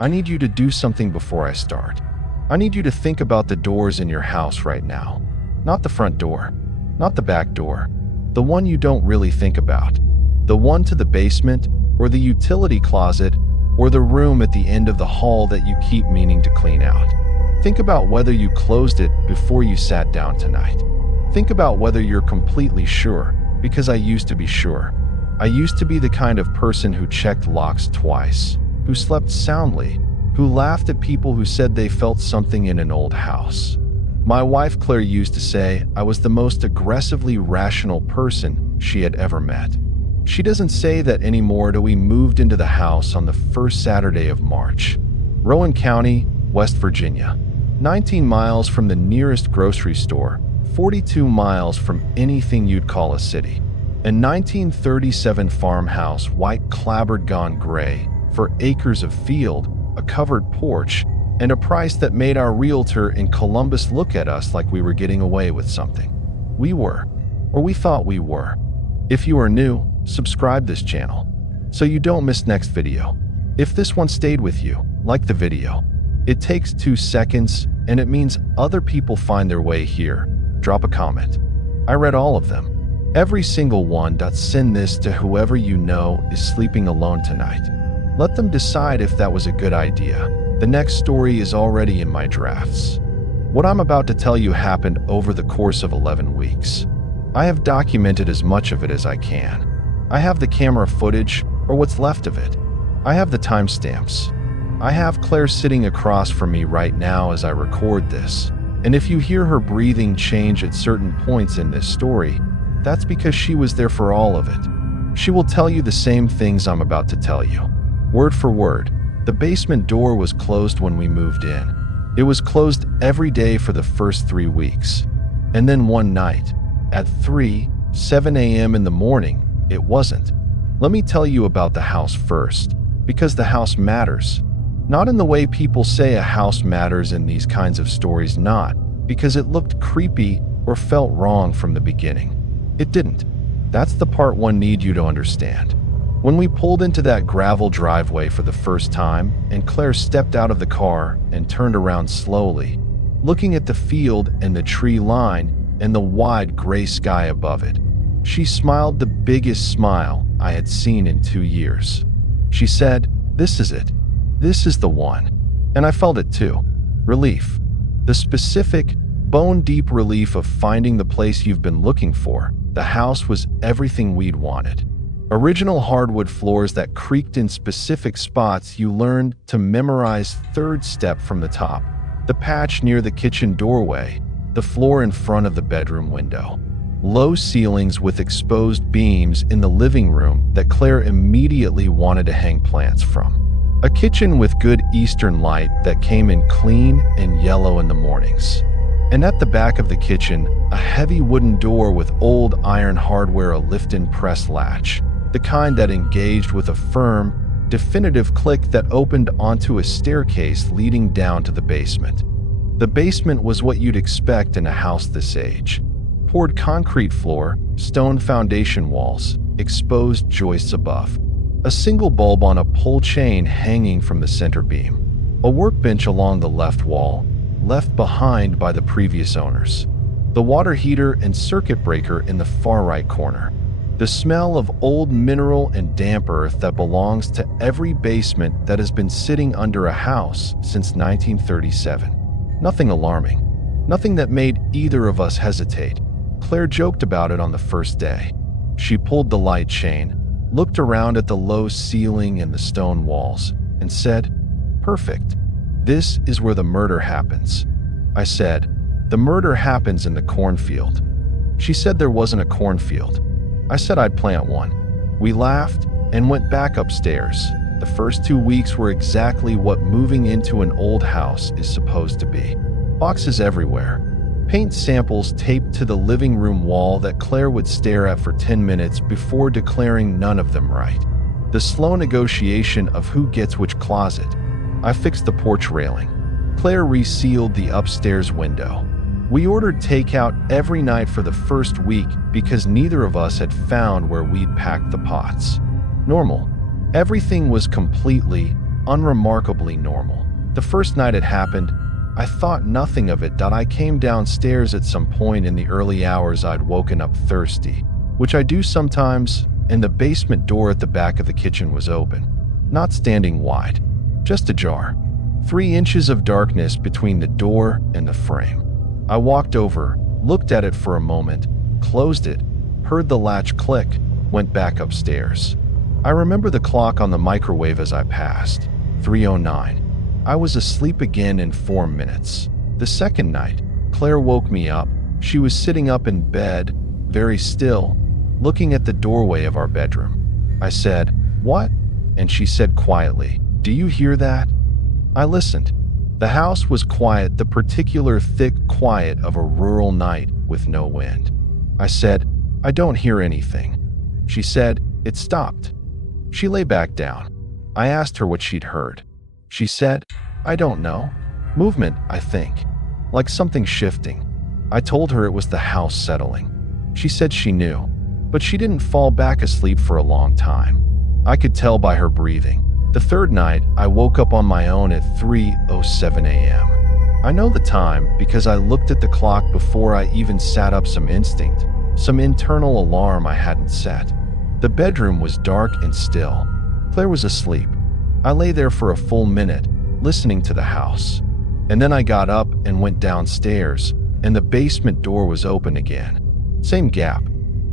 I need you to do something before I start. I need you to think about the doors in your house right now. Not the front door, not the back door, the one you don't really think about. The one to the basement, or the utility closet, or the room at the end of the hall that you keep meaning to clean out. Think about whether you closed it before you sat down tonight. Think about whether you're completely sure, because I used to be sure. I used to be the kind of person who checked locks twice, who slept soundly, who laughed at people who said they felt something in an old house. My wife Claire used to say I was the most aggressively rational person she had ever met. She doesn't say that anymore till we moved into the house on the first Saturday of March. Roane County, West Virginia. 19 miles from the nearest grocery store, 42 miles from anything you'd call a city. A 1937 farmhouse, white clapboard gone gray, for acres of field, a covered porch, and a price that made our realtor in Columbus look at us like we were getting away with something. We were, or we thought we were. If you are new, subscribe this channel so you don't miss next video. If this one stayed with you, like the video. It takes 2 seconds and it means other people find their way here. Drop a comment. I read all of them. Every single one. Send this to whoever you know is sleeping alone tonight. Let them decide if that was a good idea. The next story is already in my drafts. What I'm about to tell you happened over the course of 11 weeks. I have documented as much of it as I can. I have the camera footage, or what's left of it. I have the timestamps. I have Claire sitting across from me right now as I record this. And if you hear her breathing change at certain points in this story, that's because she was there for all of it. She will tell you the same things I'm about to tell you. Word for word, the basement door was closed when we moved in. It was closed every day for the first 3 weeks. And then one night, at 7 a.m. in the morning, it wasn't. Let me tell you about the house first, because the house matters. Not in the way people say a house matters in these kinds of stories, not because it looked creepy or felt wrong from the beginning. It didn't. That's the part one need you to understand. When we pulled into that gravel driveway for the first time, and Claire stepped out of the car and turned around slowly, looking at the field and the tree line and the wide gray sky above it, she smiled the biggest smile I had seen in 2 years. She said, "This is it. This is the one." And I felt it too. Relief. The specific, bone-deep relief of finding the place you've been looking for. The house was everything we'd wanted. Original hardwood floors that creaked in specific spots you learned to memorize. Third step from the top. The patch near the kitchen doorway. The floor in front of the bedroom window. Low ceilings with exposed beams in the living room that Claire immediately wanted to hang plants from. A kitchen with good Eastern light that came in clean and yellow in the mornings. And at the back of the kitchen, a heavy wooden door with old iron hardware, a lift-in press latch, the kind that engaged with a firm, definitive click that opened onto a staircase leading down to the basement. The basement was what you'd expect in a house this age. Poured concrete floor, stone foundation walls, exposed joists above. A single bulb on a pole chain hanging from the center beam. A workbench along the left wall, left behind by the previous owners. The water heater and circuit breaker in the far right corner. The smell of old mineral and damp earth that belongs to every basement that has been sitting under a house since 1937. Nothing alarming. Nothing that made either of us hesitate. Claire joked about it on the first day. She pulled the light chain, looked around at the low ceiling and the stone walls, and said, "Perfect. This is where the murder happens." I said, "The murder happens in the cornfield." She said there wasn't a cornfield. I said I'd plant one. We laughed and went back upstairs. The first 2 weeks were exactly what moving into an old house is supposed to be. Boxes everywhere. Paint samples taped to the living room wall that Claire would stare at for 10 minutes before declaring none of them right. The slow negotiation of who gets which closet. I fixed the porch railing. Claire resealed the upstairs window. We ordered takeout every night for the first week because neither of us had found where we'd packed the pots. Normal. Everything was completely, unremarkably normal. The first night it happened, I thought nothing of it. I came downstairs at some point in the early hours. I'd woken up thirsty, which I do sometimes, and the basement door at the back of the kitchen was open, not standing wide, just ajar. 3 inches of darkness between the door and the frame. I walked over, looked at it for a moment, closed it, heard the latch click, went back upstairs. I remember the clock on the microwave as I passed, 3:09. I was asleep again in 4 minutes. The second night, Claire woke me up. She was sitting up in bed, very still, looking at the doorway of our bedroom. I said, "What?" And she said quietly, "Do you hear that?" I listened. The house was quiet, the particular thick quiet of a rural night with no wind. I said, "I don't hear anything." She said, "It stopped." She lay back down. I asked her what she'd heard. She said, "I don't know. Movement, I think. Like something shifting." I told her it was the house settling. She said she knew, but she didn't fall back asleep for a long time. I could tell by her breathing. The third night, I woke up on my own at 3:07 a.m. I know the time because I looked at the clock before I even sat up. Some instinct, some internal alarm I hadn't set. The bedroom was dark and still. Claire was asleep. I lay there for a full minute, listening to the house. And then I got up and went downstairs, and the basement door was open again. Same gap,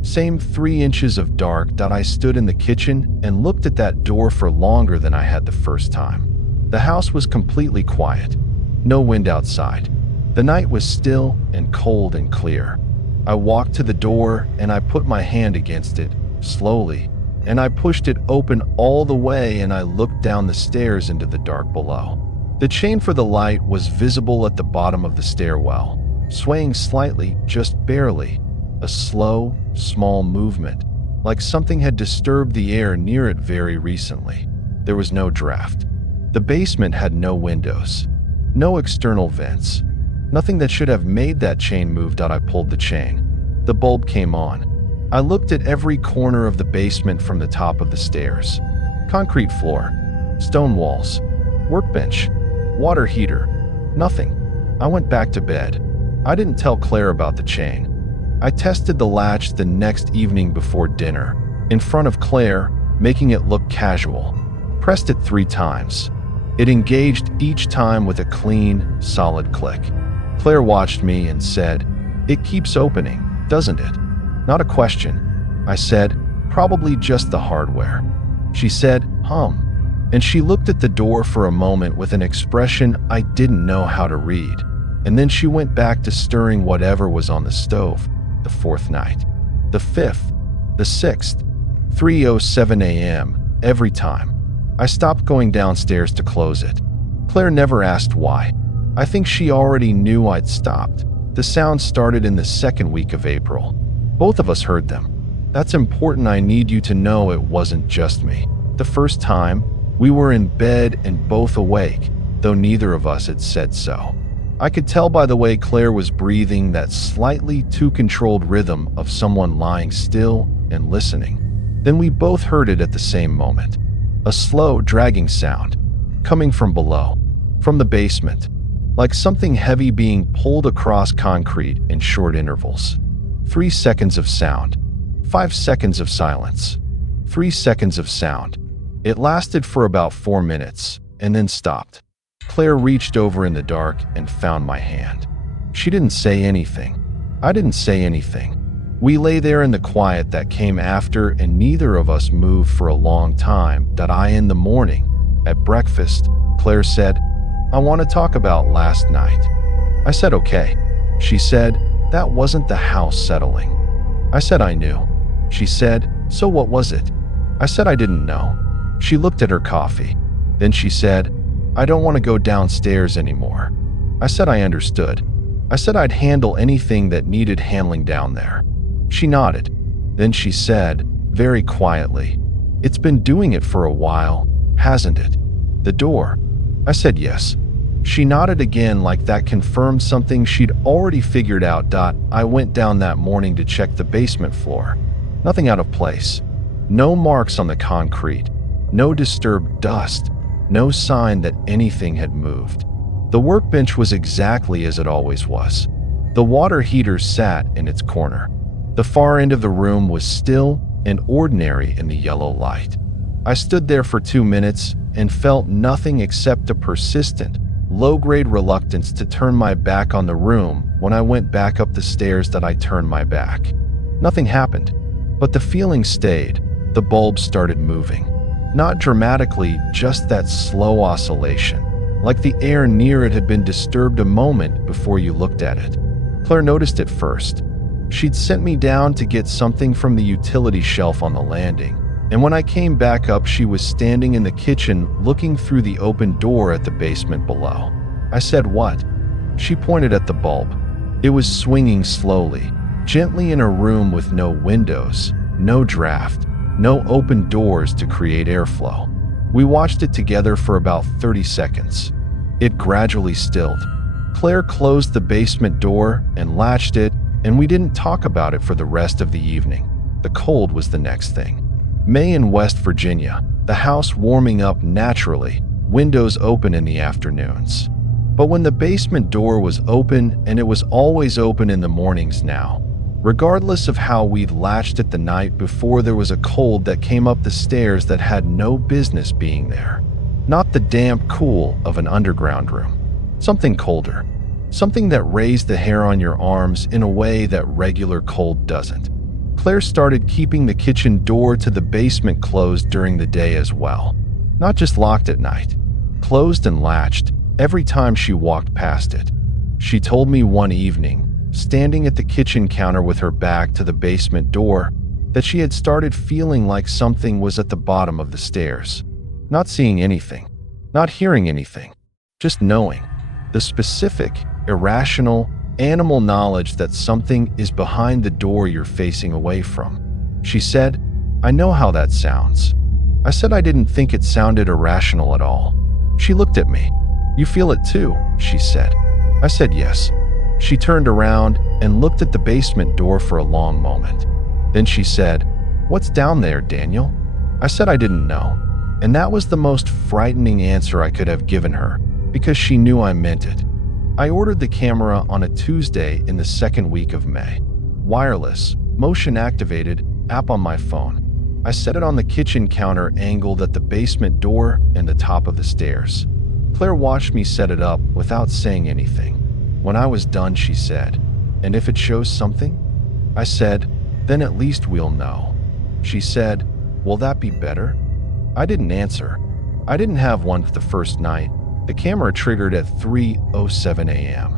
same 3 inches of dark. I stood in the kitchen and looked at that door for longer than I had the first time. The house was completely quiet. No wind outside. The night was still and cold and clear. I walked to the door and I put my hand against it, slowly, and I pushed it open all the way, and I looked down the stairs into the dark below. The chain for the light was visible at the bottom of the stairwell, swaying slightly, just barely. A slow, small movement, like something had disturbed the air near it very recently. There was no draft. The basement had no windows, no external vents, nothing that should have made that chain move. I pulled the chain. The bulb came on. I looked at every corner of the basement from the top of the stairs. Concrete floor, stone walls, workbench, water heater, nothing. I went back to bed. I didn't tell Claire about the chain. I tested the latch the next evening before dinner, in front of Claire, making it look casual. Pressed it 3 times. It engaged each time with a clean, solid click. Claire watched me and said, "It keeps opening, doesn't it?" Not a question. I said, "Probably just the hardware." She said, "Hum." And she looked at the door for a moment with an expression I didn't know how to read. And then she went back to stirring whatever was on the stove. The 4th night. The 5th. The 6th. 3:07 a.m. every time. I stopped going downstairs to close it. Claire never asked why. I think she already knew I'd stopped. The sounds started in the 2nd week of April. Both of us heard them. That's important. I need you to know it wasn't just me. The first time, we were in bed and both awake, though neither of us had said so. I could tell by the way Claire was breathing, that slightly too controlled rhythm of someone lying still and listening. Then we both heard it at the same moment. A slow, dragging sound, coming from below, from the basement, like something heavy being pulled across concrete in short intervals. 3 seconds of sound, 5 seconds of silence, 3 seconds of sound. It lasted for about 4 minutes, and then stopped. Claire reached over in the dark and found my hand. She didn't say anything. I didn't say anything. We lay there in the quiet that came after, and neither of us moved for a long time. In the morning, at breakfast, Claire said, "I want to talk about last night." I said, "Okay." She said, "That wasn't the house settling." I said I knew. She said, "So what was it?" I said I didn't know. She looked at her coffee. Then she said, "I don't want to go downstairs anymore." I said I understood. I said I'd handle anything that needed handling down there. She nodded. Then she said, very quietly, "It's been doing it for a while, hasn't it? The door?" I said yes. She nodded again, like that confirmed something she'd already figured out. I went down that morning to check the basement floor. Nothing out of place. No marks on the concrete. No disturbed dust. No sign that anything had moved. The workbench was exactly as it always was. The water heater sat in its corner. The far end of the room was still and ordinary in the yellow light. I stood there for 2 minutes and felt nothing except a persistent, low-grade reluctance to turn my back on the room. When I went back up the stairs that I turned my back. Nothing happened, but the feeling stayed. The bulb started moving. Not dramatically, just that slow oscillation, like the air near it had been disturbed a moment before you looked at it. Claire noticed it first. She'd sent me down to get something from the utility shelf on the landing, and when I came back up, she was standing in the kitchen looking through the open door at the basement below. I said, "What?" She pointed at the bulb. It was swinging slowly, gently in a room with no windows, no draft, no open doors to create airflow. We watched it together for about 30 seconds. It gradually stilled. Claire closed the basement door and latched it, and we didn't talk about it for the rest of the evening. The cold was the next thing. May in West Virginia, the house warming up naturally, windows open in the afternoons. But when the basement door was open, and it was always open in the mornings now, regardless of how we'd latched it the night before, there was a cold that came up the stairs that had no business being there. Not the damp cool of an underground room. Something colder. Something that raised the hair on your arms in a way that regular cold doesn't. Claire started keeping the kitchen door to the basement closed during the day as well. Not just locked at night. Closed and latched every time she walked past it. She told me one evening, standing at the kitchen counter with her back to the basement door, that she had started feeling like something was at the bottom of the stairs. Not seeing anything, not hearing anything, just knowing. The specific, irrational, animal knowledge that something is behind the door you're facing away from. She said, "I know how that sounds." I said I didn't think it sounded irrational at all. She looked at me. "You feel it too," she said. I said yes. She turned around and looked at the basement door for a long moment. Then she said, "What's down there, Daniel?" I said I didn't know. And that was the most frightening answer I could have given her, because she knew I meant it. I ordered the camera on a Tuesday in the second week of May. Wireless, motion-activated, app on my phone. I set it on the kitchen counter angled at the basement door and the top of the stairs. Claire watched me set it up without saying anything. When I was done, she said, "And if it shows something?" I said, "Then at least we'll know." She said, "Will that be better?" I didn't answer. I didn't have one for the first night. The camera triggered at 3:07 a.m.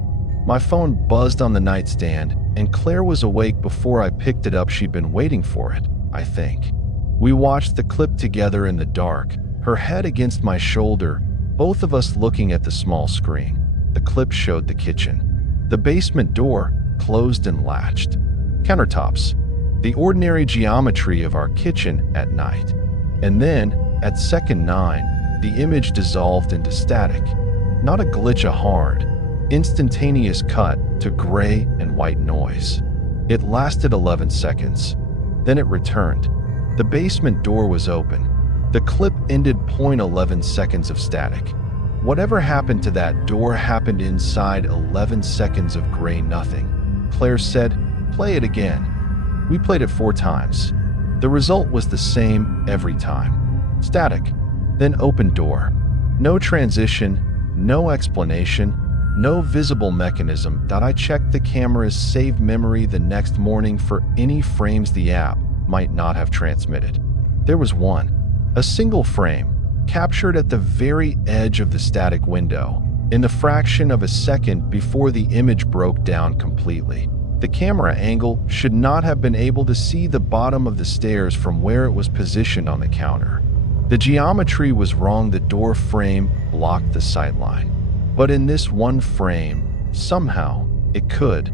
My phone buzzed on the nightstand, and Claire was awake before I picked it up. She'd been waiting for it, I think. We watched the clip together in the dark, her head against my shoulder, both of us looking at the small screen. The clip showed the kitchen. The basement door, closed and latched. Countertops. The ordinary geometry of our kitchen at night. And then, at second 9, the image dissolved into static. Not a glitch, a hard, instantaneous cut to gray and white noise. It lasted 11 seconds. Then it returned. The basement door was open. The clip ended. 11 seconds of static. Whatever happened to that door happened inside 11 seconds of gray nothing. Claire said, "Play it again." We played it 4 times. The result was the same every time. Static. Then open door. No transition, no explanation, no visible mechanism. I checked the camera's saved memory the next morning for any frames the app might not have transmitted. There was one. A single frame, captured at the very edge of the static window, in the fraction of a second before the image broke down completely. The camera angle should not have been able to see the bottom of the stairs from where it was positioned on the counter. The geometry was wrong. The door frame blocked the sightline. But in this one frame, somehow, it could.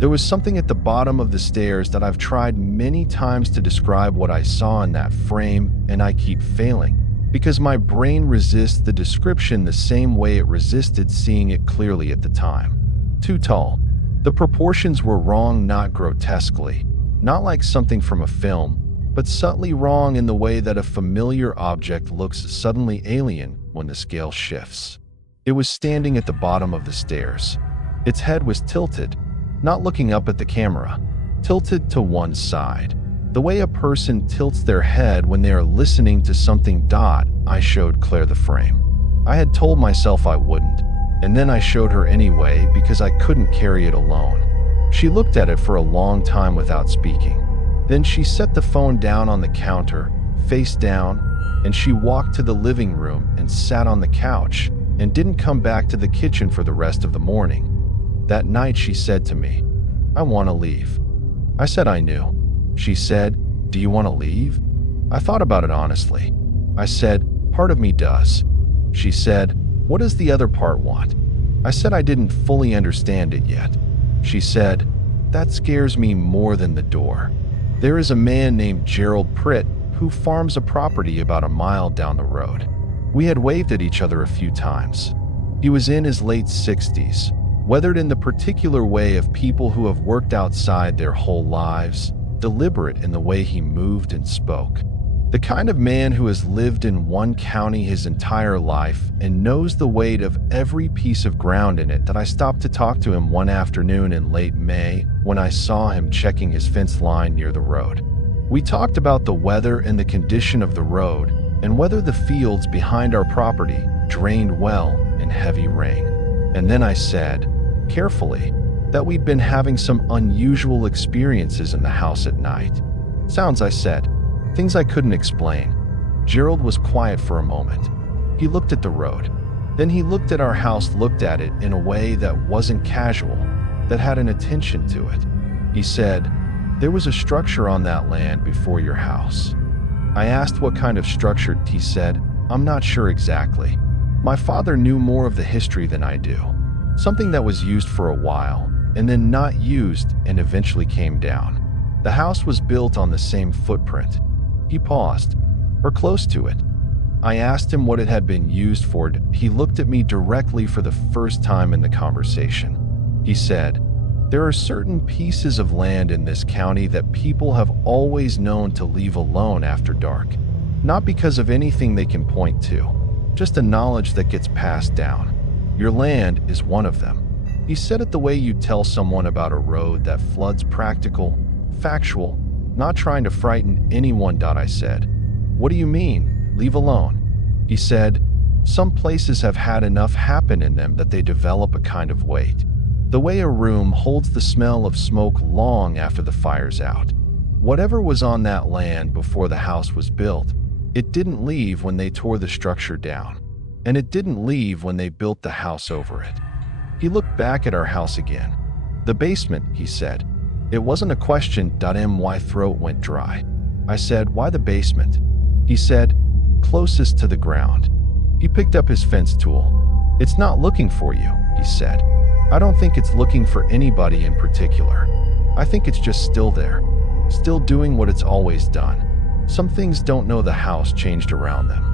There was something at the bottom of the stairs that I've tried many times to describe what I saw in that frame, and I keep failing, because my brain resists the description the same way it resisted seeing it clearly at the time. Too tall. The proportions were wrong, not grotesquely, not like something from a film, but subtly wrong in the way that a familiar object looks suddenly alien when the scale shifts. It was standing at the bottom of the stairs. Its head was tilted, not looking up at the camera, tilted to one side. The way a person tilts their head when they are listening to something. I showed Claire the frame. I had told myself I wouldn't, and then I showed her anyway because I couldn't carry it alone. She looked at it for a long time without speaking. Then she set the phone down on the counter, face down, and she walked to the living room and sat on the couch and didn't come back to the kitchen for the rest of the morning. That night she said to me, "I want to leave." I said I knew. She said, "Do you want to leave?" I thought about it honestly. I said, "Part of me does." She said, "What does the other part want?" I said I didn't fully understand it yet. She said, "That scares me more than the door. There is a man named Gerald Pritt who farms a property about a mile down the road." We had waved at each other a few times. He was in his late 60s, weathered in the particular way of people who have worked outside their whole lives, deliberate in the way he moved and spoke. The kind of man who has lived in one county his entire life and knows the weight of every piece of ground in it. That I stopped to talk to him one afternoon in late May when I saw him checking his fence line near the road. We talked about the weather and the condition of the road and whether the fields behind our property drained well in heavy rain. And then I said, carefully, that we'd been having some unusual experiences in the house at night. Sounds, I said. Things I couldn't explain. Gerald was quiet for a moment. He looked at the road. Then he looked at our house, looked at it in a way that wasn't casual, that had an attention to it. He said, "There was a structure on that land before your house." I asked what kind of structure. He said, "I'm not sure exactly. My father knew more of the history than I do. Something that was used for a while, and then not used and eventually came down. The house was built on the same footprint." He paused, or close to it. I asked him what it had been used for. He looked at me directly for the first time in the conversation. He said, "There are certain pieces of land in this county that people have always known to leave alone after dark. Not because of anything they can point to, just a knowledge that gets passed down. Your land is one of them." He said it the way you tell someone about a road that floods, practical, factual, not trying to frighten anyone. I said, "What do you mean, leave alone?" He said, "Some places have had enough happen in them that they develop a kind of weight. The way a room holds the smell of smoke long after the fire's out. Whatever was on that land before the house was built, it didn't leave when they tore the structure down, and it didn't leave when they built the house over it." He looked back at our house again. "The basement," he said. It wasn't a question. My throat went dry. I said, "Why the basement?" He said, "Closest to the ground." He picked up his fence tool. "It's not looking for you," he said. "I don't think it's looking for anybody in particular. I think it's just still there, still doing what it's always done. Some things don't know the house changed around them.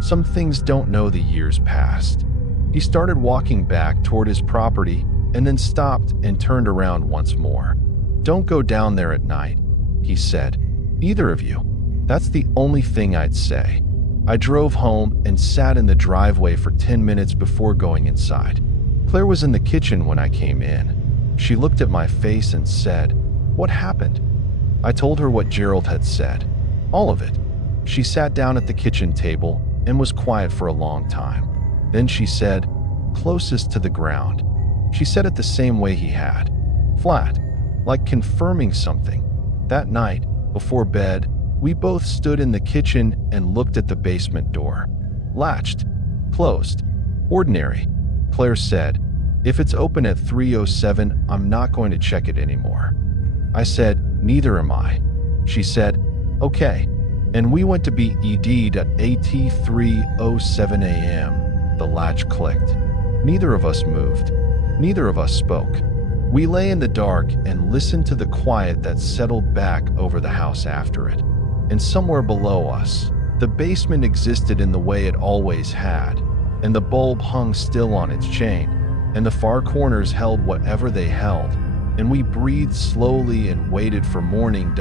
Some things don't know the years passed." He started walking back toward his property and then stopped and turned around once more. "Don't go down there at night," he said. "Either of you. That's the only thing I'd say." I drove home and sat in the driveway for 10 minutes before going inside. Claire was in the kitchen when I came in. She looked at my face and said, "What happened?" I told her what Gerald had said. All of it. She sat down at the kitchen table and was quiet for a long time. Then she said, "Closest to the ground." She said it the same way he had. Flat. Like confirming something. That night, before bed, we both stood in the kitchen and looked at the basement door. Latched. Closed. Ordinary. Claire said, "If it's open at 3:07, I'm not going to check it anymore." I said, "Neither am I." She said, "Okay." And we went to bed at 3:07 a.m. The latch clicked. Neither of us moved. Neither of us spoke. We lay in the dark and listened to the quiet that settled back over the house after it. And somewhere below us, the basement existed in the way it always had, and the bulb hung still on its chain, and the far corners held whatever they held, and we breathed slowly and waited for morning.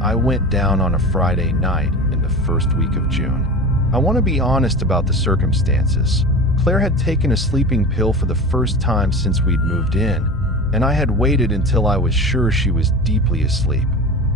I went down on a Friday night in the first week of June. I want to be honest about the circumstances. Claire had taken a sleeping pill for the first time since we'd moved in, and I had waited until I was sure she was deeply asleep.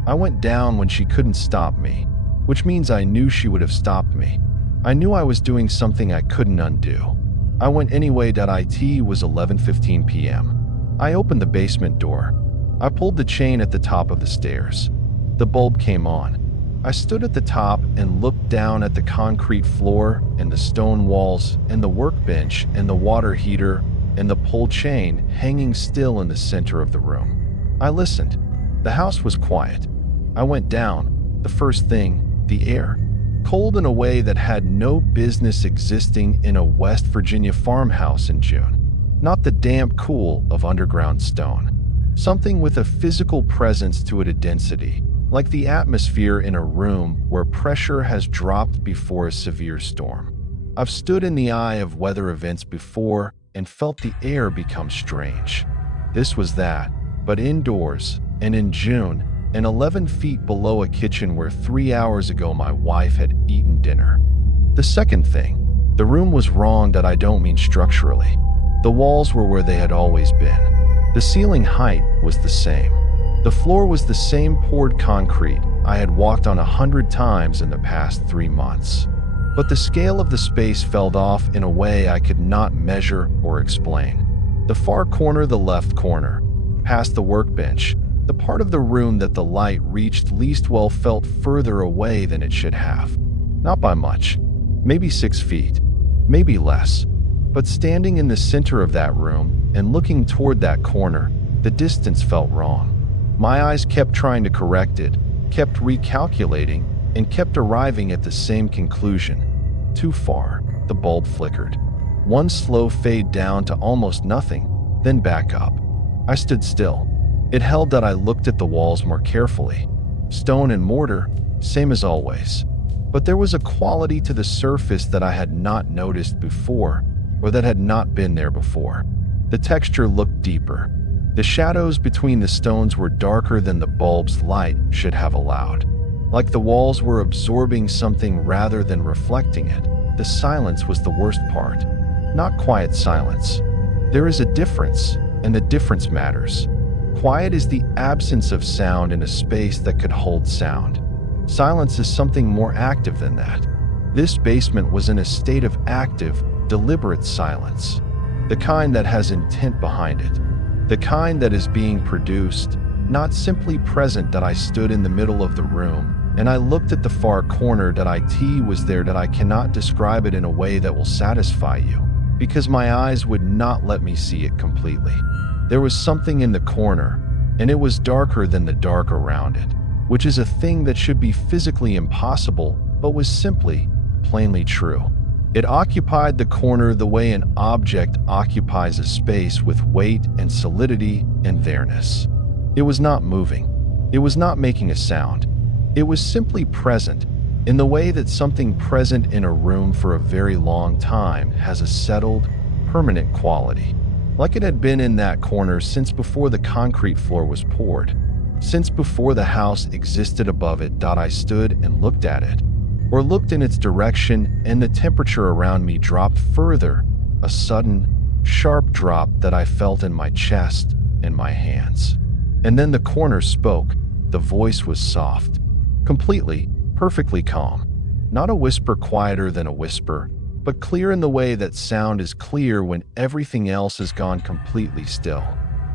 I went down when she couldn't stop me, which means I knew she would have stopped me. I knew I was doing something I couldn't undo. I went anyway. It was 11:15 p.m. I opened the basement door. I pulled the chain at the top of the stairs. The bulb came on. I stood at the top and looked down at the concrete floor and the stone walls and the workbench and the water heater and the pull chain hanging still in the center of the room. I listened. The house was quiet. I went down. The first thing, the air. Cold in a way that had no business existing in a West Virginia farmhouse in June. Not the damp cool of underground stone. Something with a physical presence to it, a density, like the atmosphere in a room where pressure has dropped before a severe storm. I've stood in the eye of weather events before and felt the air become strange. This was that, but indoors, and in June, and 11 feet below a kitchen where 3 hours ago my wife had eaten dinner. The second thing, the room was wrong. That I don't mean structurally. The walls were where they had always been. The ceiling height was the same. The floor was the same poured concrete I had walked on 100 times in the past 3 months. But the scale of the space fell off in a way I could not measure or explain. The far corner, the left corner, past the workbench, the part of the room that the light reached least well, felt further away than it should have. Not by much. Maybe 6 feet. Maybe less. But standing in the center of that room and looking toward that corner, the distance felt wrong. My eyes kept trying to correct it, kept recalculating, and kept arriving at the same conclusion. Too far. The bulb flickered. One slow fade down to almost nothing, then back up. I stood still. It held. That I looked at the walls more carefully. Stone and mortar, same as always. But there was a quality to the surface that I had not noticed before, or that had not been there before. The texture looked deeper. The shadows between the stones were darker than the bulb's light should have allowed. Like the walls were absorbing something rather than reflecting it. The silence was the worst part. Not quiet silence. There is a difference, and the difference matters. Quiet is the absence of sound in a space that could hold sound. Silence is something more active than that. This basement was in a state of active, deliberate silence. The kind that has intent behind it. The kind that is being produced, not simply present. That I stood in the middle of the room, and I looked at the far corner. That it was there. That I cannot describe it in a way that will satisfy you, because my eyes would not let me see it completely. There was something in the corner, and it was darker than the dark around it, which is a thing that should be physically impossible, but was simply, plainly true. It occupied the corner the way an object occupies a space, with weight and solidity and there-ness. It was not moving. It was not making a sound. It was simply present, in the way that something present in a room for a very long time has a settled, permanent quality. Like it had been in that corner since before the concrete floor was poured. Since before the house existed above it. I stood and looked at it, or looked in its direction, and the temperature around me dropped further, a sudden, sharp drop that I felt in my chest and my hands. And then the corner spoke. The voice was soft, completely, perfectly calm. Not a whisper, quieter than a whisper, but clear in the way that sound is clear when everything else has gone completely still.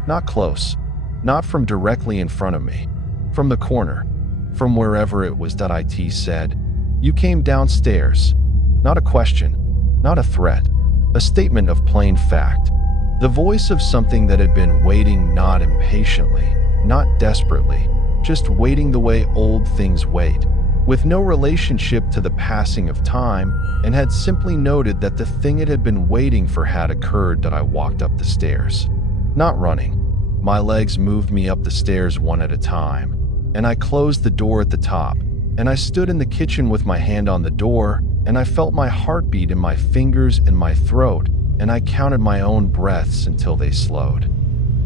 Not close, not from directly in front of me, from the corner, from wherever it was. It said, "You came downstairs." Not a question, not a threat, a statement of plain fact. The voice of something that had been waiting, not impatiently, not desperately, just waiting the way old things wait, with no relationship to the passing of time, and had simply noted that the thing it had been waiting for had occurred. I walked up the stairs. Not running. My legs moved me up the stairs one at a time, and I closed the door at the top, and I stood in the kitchen with my hand on the door, and I felt my heartbeat in my fingers and my throat, and I counted my own breaths until they slowed.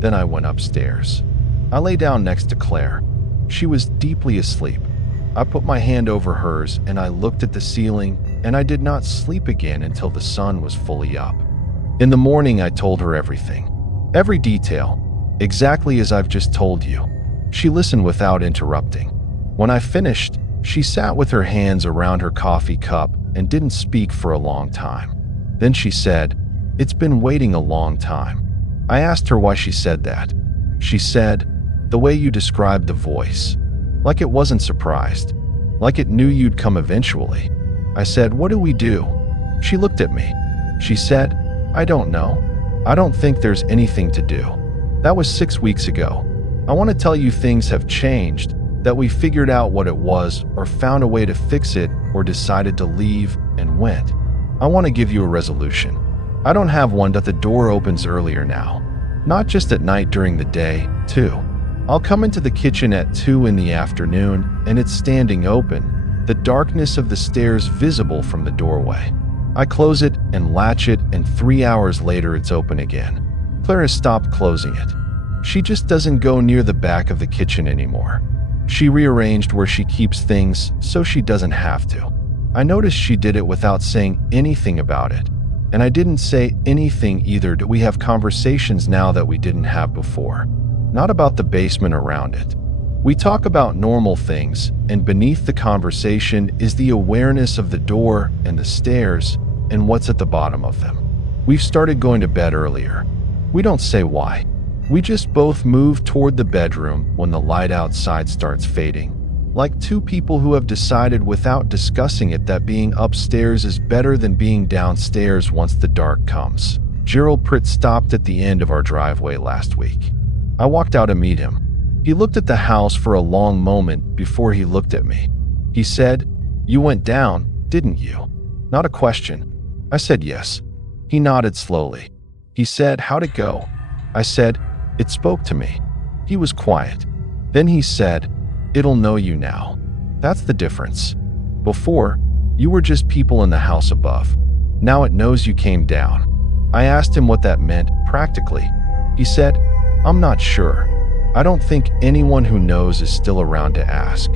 Then I went upstairs. I lay down next to Claire. She was deeply asleep. I put my hand over hers, and I looked at the ceiling, and I did not sleep again until the sun was fully up. In the morning, I told her everything. Every detail, exactly as I've just told you. She listened without interrupting. When I finished, she sat with her hands around her coffee cup and didn't speak for a long time. Then she said, "It's been waiting a long time." I asked her why she said that. She said, "The way you described the voice. Like it wasn't surprised. Like it knew you'd come eventually." I said, "What do we do?" She looked at me. She said, "I don't know. I don't think there's anything to do." That was 6 weeks ago. I want to tell you things have changed, that we figured out what it was or found a way to fix it or decided to leave and went. I want to give you a resolution. I don't have one that the door opens earlier now. Not just at night during the day, too. I'll come into the kitchen at 2 in the afternoon and it's standing open, the darkness of the stairs visible from the doorway. I close it and latch it and 3 hours later it's open again. Claire has stopped closing it. She just doesn't go near the back of the kitchen anymore. She rearranged where she keeps things so she doesn't have to. I noticed she did it without saying anything about it. And I didn't say anything either. Do we have conversations now that we didn't have before? Not about the basement around it. We talk about normal things, and beneath the conversation is the awareness of the door and the stairs and what's at the bottom of them. We've started going to bed earlier. We don't say why. We just both move toward the bedroom when the light outside starts fading. Like two people who have decided without discussing it that being upstairs is better than being downstairs once the dark comes. Gerald Pritt stopped at the end of our driveway last week. I walked out to meet him. He looked at the house for a long moment before he looked at me. He said, "You went down, didn't you?" Not a question. I said yes. He nodded slowly. He said, "How'd it go?" I said, "It spoke to me." He was quiet. Then he said, "It'll know you now." That's the difference. Before, you were just people in the house above. Now it knows you came down. I asked him what that meant practically. He said, "I'm not sure. I don't think anyone who knows is still around to ask."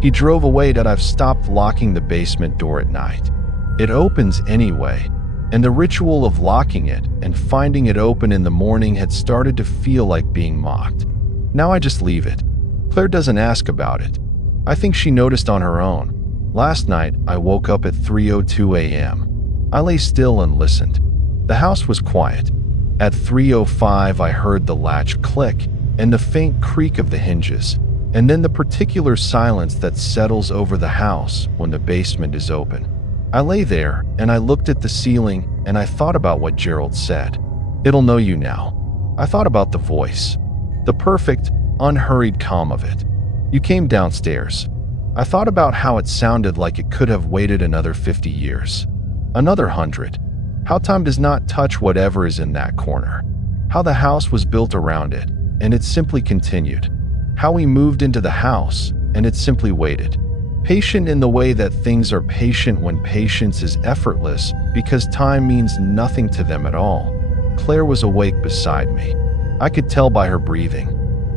He drove away that I've stopped locking the basement door at night. It opens anyway, and the ritual of locking it and finding it open in the morning had started to feel like being mocked. Now I just leave it. Claire doesn't ask about it. I think she noticed on her own. Last night, I woke up at 3:02 a.m. I lay still and listened. The house was quiet. At 3:05, I heard the latch click and the faint creak of the hinges, and then the particular silence that settles over the house when the basement is open. I lay there and I looked at the ceiling and I thought about what Gerald said. "It'll know you now." I thought about the voice, the perfect, unhurried calm of it. "You came downstairs." I thought about how it sounded like it could have waited another 50 years. Another 100. How time does not touch whatever is in that corner. How the house was built around it, and it simply continued. How we moved into the house, and it simply waited. Patient in the way that things are patient when patience is effortless because time means nothing to them at all. Claire was awake beside me. I could tell by her breathing.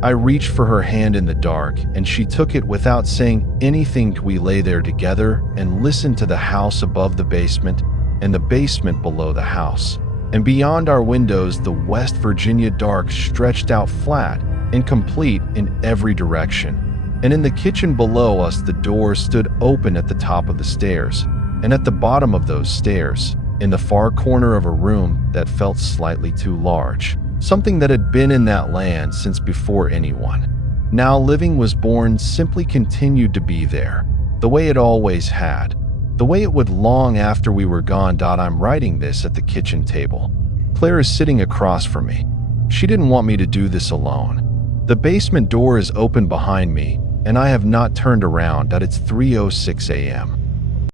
I reached for her hand in the dark, and she took it without saying anything. We lay there together and listened to the house above the basement and the basement below the house. And beyond our windows, the West Virginia dark stretched out flat and complete in every direction. And in the kitchen below us, the door stood open at the top of the stairs, and at the bottom of those stairs, in the far corner of a room that felt slightly too large, something that had been in that land since before anyone, now living, was born, simply continued to be there, the way it always had, the way it would long after we were gone. I'm writing this at the kitchen table. Claire is sitting across from me. She didn't want me to do this alone. The basement door is open behind me, and I have not turned around. It's 3:06 a.m.